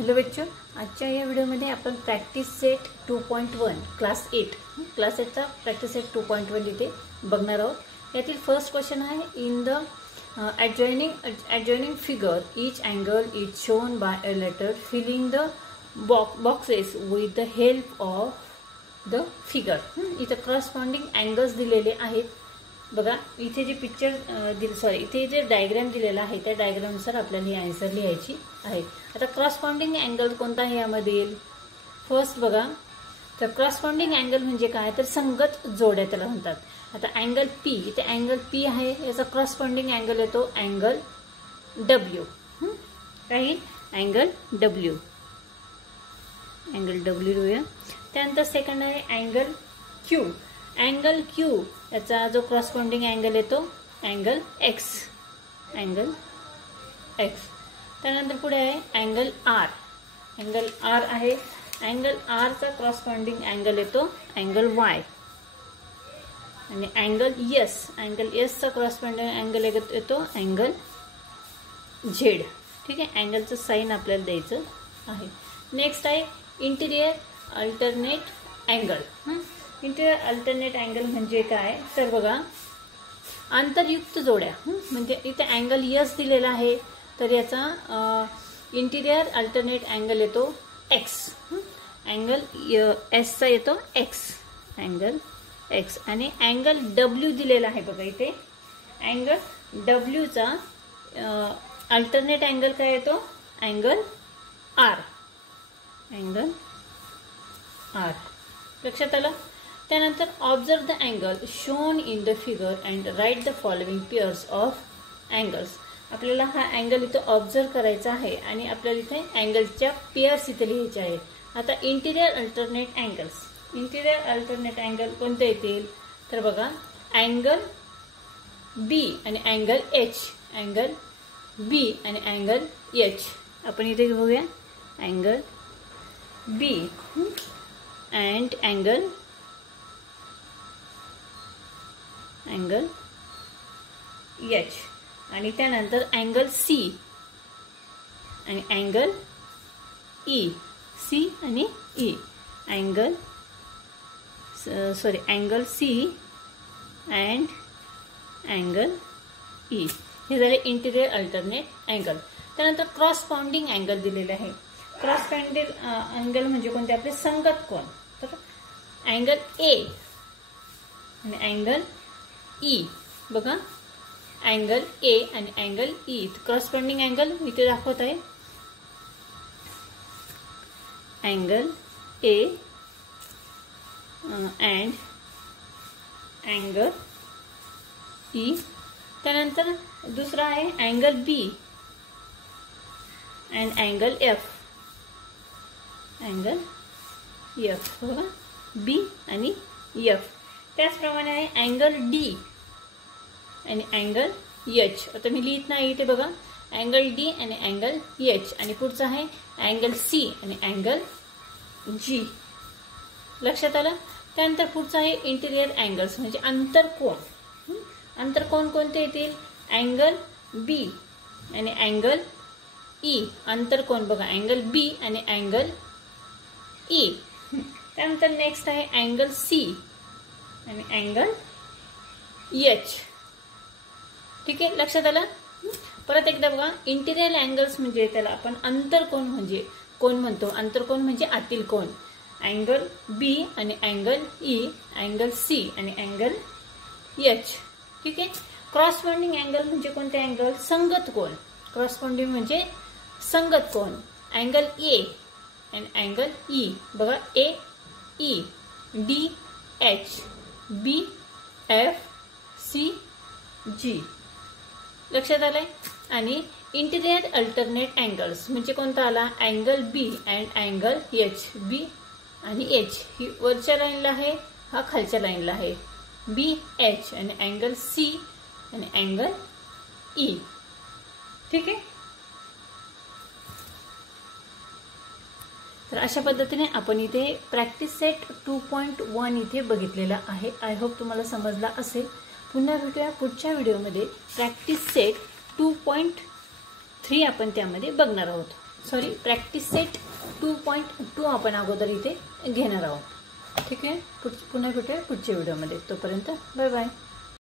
Hello बच्चों, आजच्या या व्हिडिओमध्ये आपण प्रॅक्टिस सेट 2.1 क्लास 8चा प्रॅक्टिस सेट 2.1 इथे बघणार आहोत। यातील फर्स्ट क्वेश्चन आहे, in the adjoining figure each angle is shown by a letter filling the boxes with the help of the figure। इथे corresponding angles दिलेले आहेत। बघा इथे जे पिक्चर इथे जे डायग्राम दिलेला आहे त्या डायग्राम नुसार आपल्याला ही आन्सर लिहायची आहे। आता क्रॉसपॉन्डिंग अँगल कोणता आहे यामधील? फर्स्ट बघा, तर क्रॉसपॉन्डिंग अँगल म्हणजे काय, तर संगत जोड्या त्याला म्हणतात। आता अँगल पी, इथे अँगल पी आहे, याचा क्रॉसपॉन्डिंग अँगल येतो अँगल डब्ल्यू। काही अँगल डब्ल्यू, अँगल डब्ल्यू लिहूया। त्यानंतर सेकंड आहे अँगल क्यू। अँगल क्यू याचा जो क्रॉसपॉन्डिंग अँगल येतो अँगल एक्स, अँगल एक्स। त्यानंतर पुढे आहे अँगल आर, अँगल आर आहे, अँगल आर चा क्रॉसपॉन्डिंग अँगल येतो अँगल वाय। आणि अँगल एस, अँगल एस चा क्रॉसपॉन्डिंग अँगल येतो अँगल झेड। ठीक आहे, अँगलचं साइन आपल्याला द्यायचं आहे। नेक्स्ट आहे interior alternate angle. Interior alternate angle म्हणजे काय, तर बघा आंतरयुक्त जोड्या, म्हणजे इथे अँगल एस दिलेला आहे, तर याचा इंटिरियर अल्टरनेट अँगल येतो एक्स। अँगल एस चा येतो एक्स, अँगल एक्स। आणि अँगल डब्ल्यू दिलेला आहे बघा, इथे अँगल डब्ल्यू चा अल्टरनेट अँगल काय येतो अँगल आर, अँगल आर। लक्षात आलं? त्यानंतर observe the angle shown in the figure and write the following pairs of angles. आपल्याला हा अँगल इथे ऑब्झर्व करायचा आहे आणि आपल्याला इथे अँगलच्या पेअर्स इथे लिहायचे आहे। आता interior alternate angles, interior alternate angle कोणते येतील, तर बघा अँगल बी आणि अँगल एच, अँगल बी आणि अँगल एच। आपण इथे घेऊया angle B and angle H. आणि त्यानंतर अँगल सी आणि अँगल ई, सी आणि E, angle angle C and angle E. हे झाले इंटिरियर अल्टरनेट अँगल। त्यानंतर क्रॉसपॉन्डिंग अँगल दिलेले आहे। क्रॉसपॉन्डिंग अँगल म्हणजे कोणते, आपले संगत कोण, तर अँगल ए आणि अँगल ई। बघा अँगल ए आणि अँगल ई, क्रॉसपॉन्डिंग अँगल इथे दाखवत आहे angle A and angle E. त्यानंतर दुसरा आहे angle B and angle F, angle F. बघा बी आणि एफ। त्याचप्रमाणे आहे अँगल डी आणि अँगल एच। आता मी लिहित नाही इथे, बघा अँगल डी आणि अँगल एच। आणि पुढचा आहे अँगल सी आणि अँगल जी। लक्षात आलं? त्यानंतर पुढचा आहे इंटिरियर अँगल्स म्हणजे आंतरकोन। आंतरकोन कोणते येतील, अँगल बी आणि अँगल ई, आंतरकोन बघा अँगल बी आणि अँगल ई। त्यानंतर नेक्स्ट आहे अँगल सी आणि अँगल एच। ठीक आहे, लक्षात आलं? परत एकदा बघा, इंटिरियर अँगल्स म्हणजे त्याला आपण अंतरकोन म्हणजे कोण म्हणतो, अंतरकोन म्हणजे आतील कोण, अँगल बी आणि अँगल ई, अँगल सी आणि अँगल एच। ठीक आहे, क्रॉसपॉन्डिंग अँगल म्हणजे कोणते अँगल, संगत कोण। क्रॉसपॉन्डिंग म्हणजे संगत कोण, अँगल ए आणि अँगल ई। बघा A E, D H, B F, C G. लक्षात आलंय? आणि इंटिरियर अल्टरनेट अँगल्स म्हणजे कोणता आला, angle B and angle H. B आणि एच ही वरच्या लाईनला आहे, हा खालच्या लाईनला आहे, बी एच आणि अँगल सी आणि अँगल ई। ठीक आहे, तर अशा पद्धतीने आपण इथे प्रॅक्टिस सेट 2.1 इथे बघितलेला आहे। आय होप तुम्हाला समजला असेल। पुन्हा भेटूया पुढच्या व्हिडिओमध्ये प्रॅक्टिस सेट 2.3 आपण त्यामध्ये बघणार आहोत। सॉरी प्रॅक्टिस सेट 2.2 आपण अगोदर इथे घेणार आहोत. ठीक आहे, पुन्हा भेटूया पुढच्या व्हिडिओमध्ये. तोपर्यंत बाय बाय.